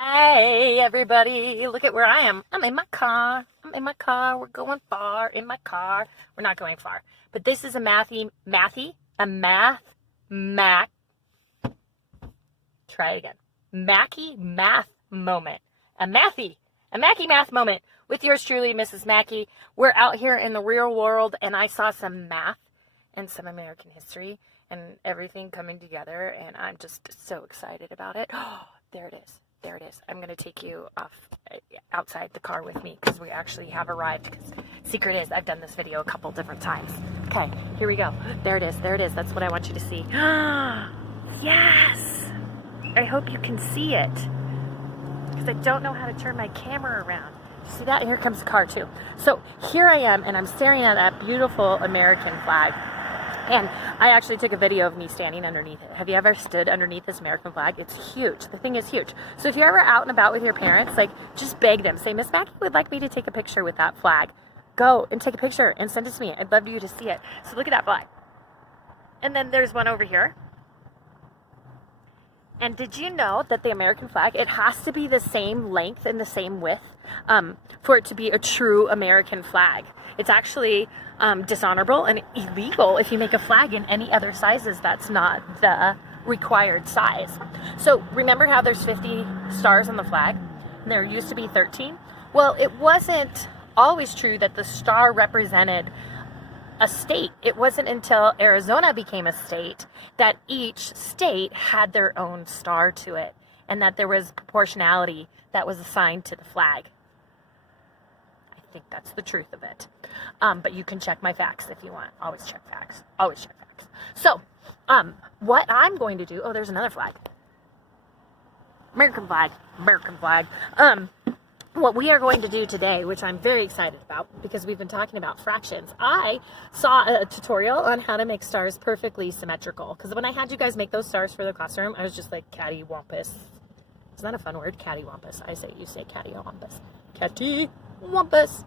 Hey everybody, look at where I am. I'm in my car. We're going far in my car. We're not going far. But this is a math, try it again. Maki math moment. A Maki math moment with yours truly, Mrs. Maki. We're out here in the real world and I saw some math and some American history and everything coming together and I'm just so excited about it. Oh, there it is. There it is. I'm going to take you outside the car with me because we actually have arrived. Secret is, I've done this video a couple different times. Okay, here we go. There it is. There it is. That's what I want you to see. Yes! I hope you can see it because I don't know how to turn my camera around. See that? Here comes the car too. So here I am and I'm staring at that beautiful American flag. And I actually took a video of me standing underneath it. Have you ever stood underneath this American flag? It's huge. The thing is huge. So if you're ever out and about with your parents, like just beg them. Say, Miss Maki would like me to take a picture with that flag. Go and take a picture and send it to me. I'd love you to see it. So look at that flag. And then there's one over here. And did you know that the American flag, it has to be the same length and the same width for it to be a true American flag. It's actually dishonorable and illegal if you make a flag in any other sizes. That's not the required size. So remember how there's 50 stars on the flag? And there used to be 13? Well, it wasn't always true that the star represented a state. It wasn't until Arizona became a state that each state had their own star to it and that there was proportionality that was assigned to the flag. I think that's the truth of it. But you can check my facts if you want. Always check facts. Always check facts. So, what I'm going to do, oh, there's another flag. American flag. American flag. What we are going to do today, which I'm very excited about because we've been talking about fractions. I saw a tutorial on how to make stars perfectly symmetrical because when I had you guys make those stars for the classroom, I was just like cattywampus. Is that a fun word? Cattywampus. You say cattywampus. Cattywampus.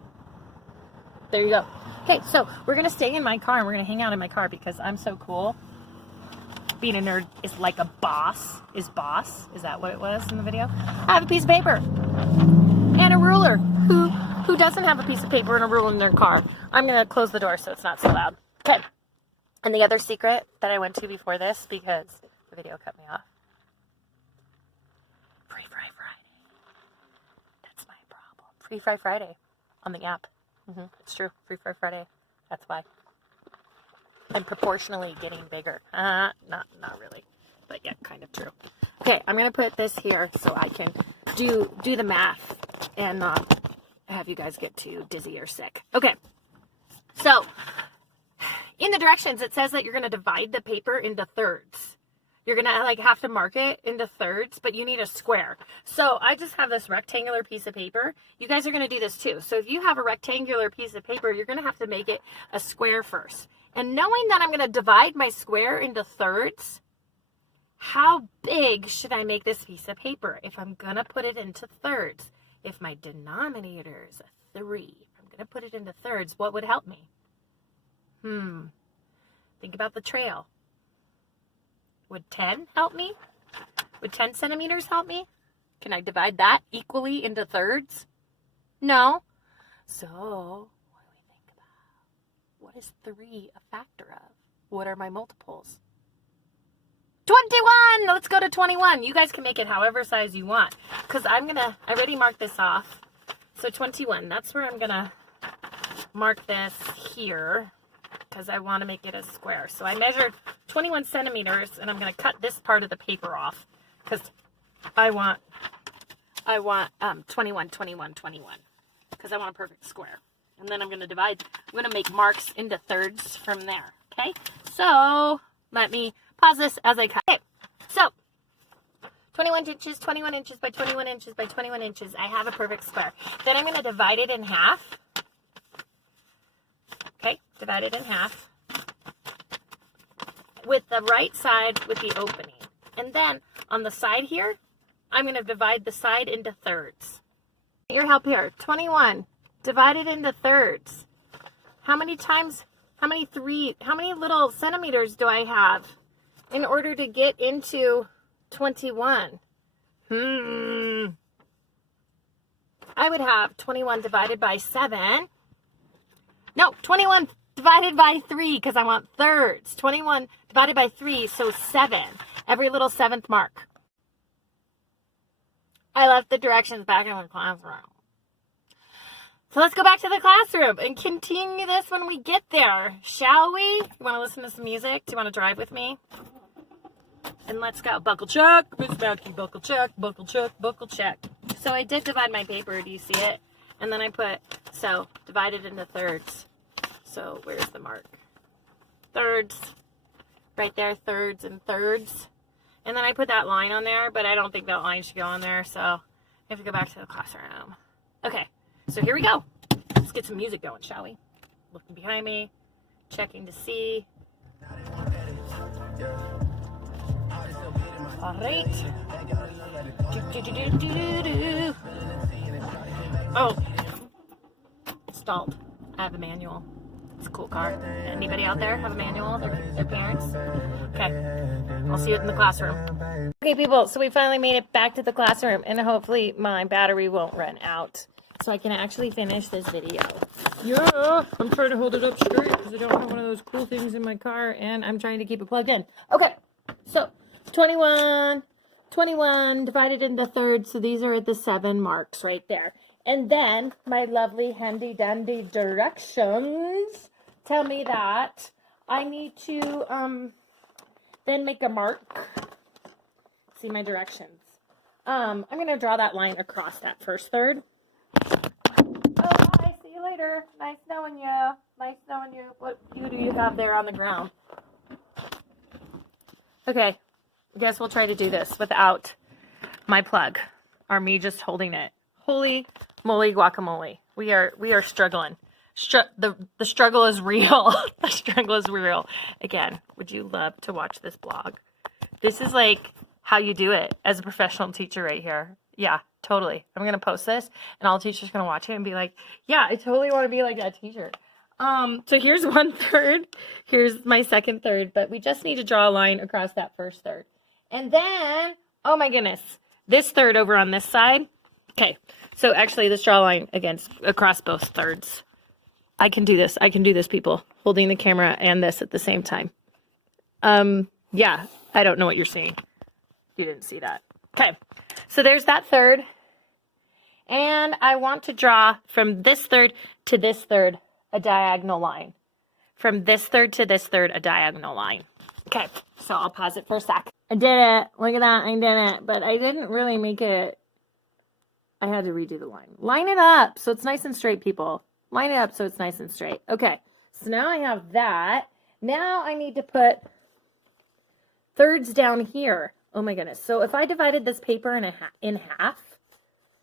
There you go. Okay, so we're going to stay in my car and we're going to hang out in my car because I'm so cool. Being a nerd is like a boss. Is that what it was in the video? I have a piece of paper. And a ruler. Who doesn't have a piece of paper and a ruler in their car? I'm going to close the door so it's not so loud. Okay. And the other secret that I went to before this, because the video cut me off. Free Fry Friday. That's my problem. Free Fry Friday on the app. It's true. Free Fry Friday. That's why. I'm proportionally getting bigger. Not really. But yeah, kind of true. Okay, I'm going to put this here so I can do the math and not have you guys get too dizzy or sick. Okay, so in the directions, it says that you're going to divide the paper into thirds. You're going to have to mark it into thirds, but you need a square. So I just have this rectangular piece of paper. You guys are going to do this too. So if you have a rectangular piece of paper, you're going to have to make it a square first. And knowing that I'm going to divide my square into thirds, how big should I make this piece of paper if I'm going to put it into thirds? If my denominator is a 3, I'm going to put it into thirds, what would help me? Think about the trail. Would 10 help me? Would 10 centimeters help me? Can I divide that equally into thirds? No. So, what do we think about? What is 3 a factor of? What are my multiples? 21! Let's go to 21. You guys can make it however size you want. Because I already marked this off. So 21, that's where I'm going to mark this here. Because I want to make it a square. So I measured 21 centimeters and I'm going to cut this part of the paper off. Because I want 21, 21, 21. Because I want a perfect square. And then I'm going to make marks into thirds from there. Okay? So let me pause this as I cut. Okay, so 21 inches by 21 inches by 21 inches. I have a perfect square. Then I'm going to divide it in half. Okay, divide it in half with the right side with the opening. And then on the side here, I'm going to divide the side into thirds. Your help here. 21 divided into thirds. How many little centimeters do I have in order to get into 21? I would have 21 divided by 7. No, 21 divided by 3 because I want thirds. 21 divided by 3, so 7. Every little 7th mark. I left the directions back in the classroom. So let's go back to the classroom and continue this when we get there, shall we? You want to listen to some music? Do you want to drive with me? And let's go. Buckle check, Miss Maki, buckle check, buckle check, buckle check. So I did divide my paper. Do you see it? And then I put, so divided into thirds. So where's the mark? Thirds. Right there, thirds and thirds. And then I put that line on there, but I don't think that line should go on there. So I have to go back to the classroom. Okay. So here we go. Let's get some music going, shall we? Looking behind me, checking to see. All right. Oh, stalled. I have a manual. It's a cool car. Anybody out there have a manual? Their parents? Okay. I'll see you in the classroom. Okay, people. So we finally made it back to the classroom, and hopefully my battery won't run out, so I can actually finish this video. Yeah, I'm trying to hold it up straight because I don't have one of those cool things in my car, and I'm trying to keep it plugged in. Okay, so 21 divided into thirds, so these are at the 7 marks right there. And then my lovely handy dandy directions tell me that I need to then make a mark. See my directions. I'm going to draw that line across that first third. Oh, bye. See you later. Nice knowing you. Nice knowing you. What view do you have there on the ground? Okay. I guess we'll try to do this without my plug or me just holding it. Holy moly guacamole. We are struggling. The struggle is real. The struggle is real. Again, would you love to watch this blog? This is like how you do it as a professional teacher right here. Yeah, totally. I'm going to post this, and all teachers are going to watch it and be like, yeah, I totally want to be like that teacher. So here's 1/3. Here's my 2nd third, but we just need to draw a line across that first third. And then, oh my goodness, this third over on this side. Okay, so actually let's draw a line across both thirds. I can do this. I can do this, people. Holding the camera and this at the same time. Yeah, I don't know what you're seeing. You didn't see that. Okay, so there's that third. And I want to draw from this third to this third a diagonal line. From this third to this third, a diagonal line. Okay, so I'll pause it for a sec. I did it. Look at that. I did it. But I didn't really make it. I had to redo the line. Line it up so it's nice and straight, people. Line it up so it's nice and straight. Okay, so now I have that. Now I need to put thirds down here. Oh my goodness. So if I divided this paper in half,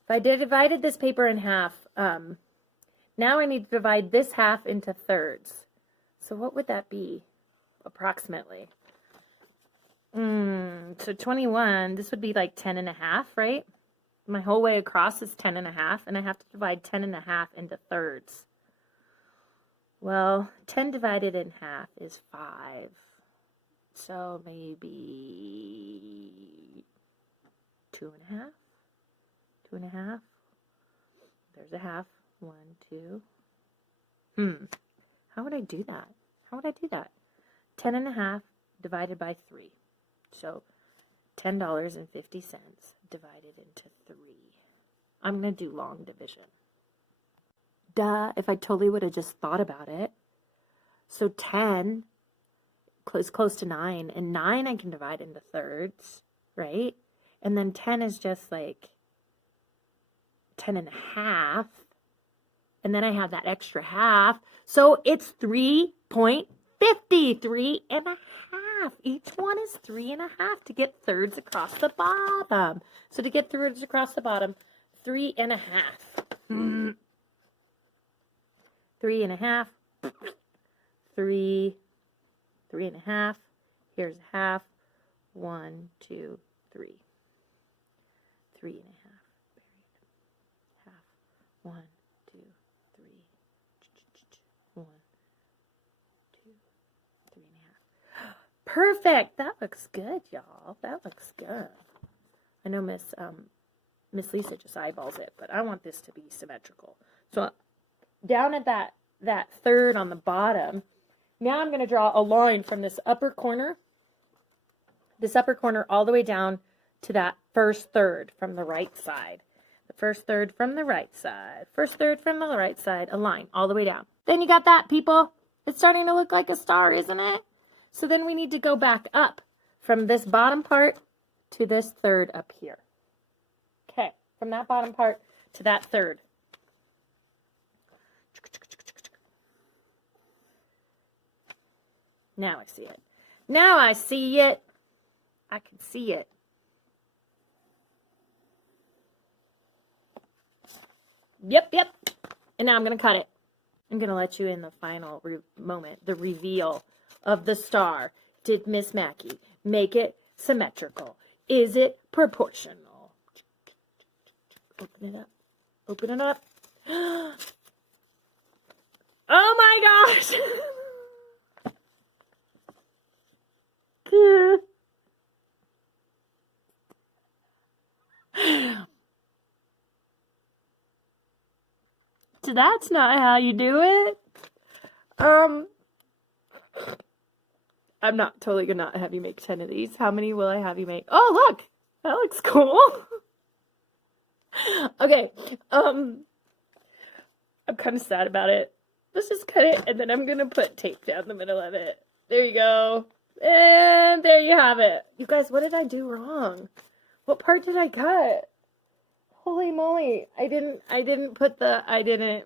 if I divided this paper in half, now I need to divide this half into thirds. So what would that be, approximately? So 21, this would be like 10.5, right? My whole way across is 10.5, and I have to divide 10.5 into thirds. Well, 10 divided in half is 5. So maybe 2.5. 2.5. There's a half. 1, 2. How would I do that? How would I do that? 10.5 divided by 3. So $10.50 divided into 3. I'm going to do long division. Duh, if I totally would have just thought about it. So 10 is close to 9, and 9 I can divide into thirds, right? And then 10 is just like 10.5. And then I have that extra half. So it's 3.50. 3.5. Each one is 3.5 to get thirds across the bottom. So to get thirds across the bottom, 3.5. 3.5. 3.5. Here's a half. 1, 2, 3. 3.5. Half. 1, 2, 3. 1, 2, 3.5. Perfect. That looks good, y'all. That looks good. I know Miss Miss Lisa just eyeballs it, but I want this to be symmetrical. So down at that third on the bottom, now I'm going to draw a line from this upper corner all the way down to that first third from the right side. The first third from the right side. First third from the right side. A line all the way down. Then you got that, people. It's starting to look like a star, isn't it? So then we need to go back up from this bottom part to this third up here. Okay, from that bottom part to that third. Now I see it. Now I see it. I can see it. Yep. And now I'm going to cut it. I'm going to let you in the final moment, the reveal of the star. Did Miss Maki make it symmetrical? Is it proportional? Open it up. Open it up. Oh my gosh! So that's not how you do it. I'm not totally gonna have you make 10 of these. How many will I have you make? Oh, look! That looks cool. Okay, I'm kind of sad about it. Let's just cut it, and then I'm gonna put tape down the middle of it. There you go. And there you have it. You guys, what did I do wrong? What part did I cut? Holy moly. I didn't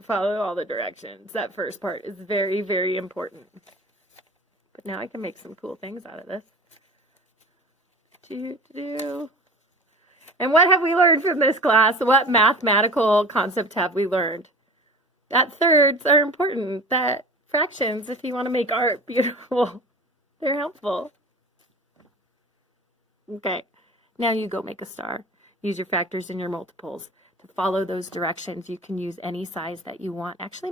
follow all the directions. That first part is very, very important. But now I can make some cool things out of this. And what have we learned from this class? What mathematical concept have we learned? That thirds are important. That fractions, if you want to make art beautiful, they're helpful. Okay, now you go make a star. Use your factors and your multiples to follow those directions. You can use any size that you want. Actually,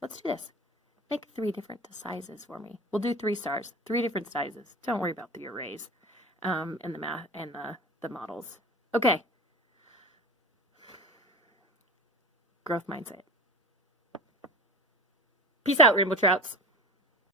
let's do this. Make 3 different sizes for me. We'll do 3 stars, 3 different sizes. Don't worry about the arrays and the math and the models. Okay. Growth mindset. Peace out, Rainbow Trouts.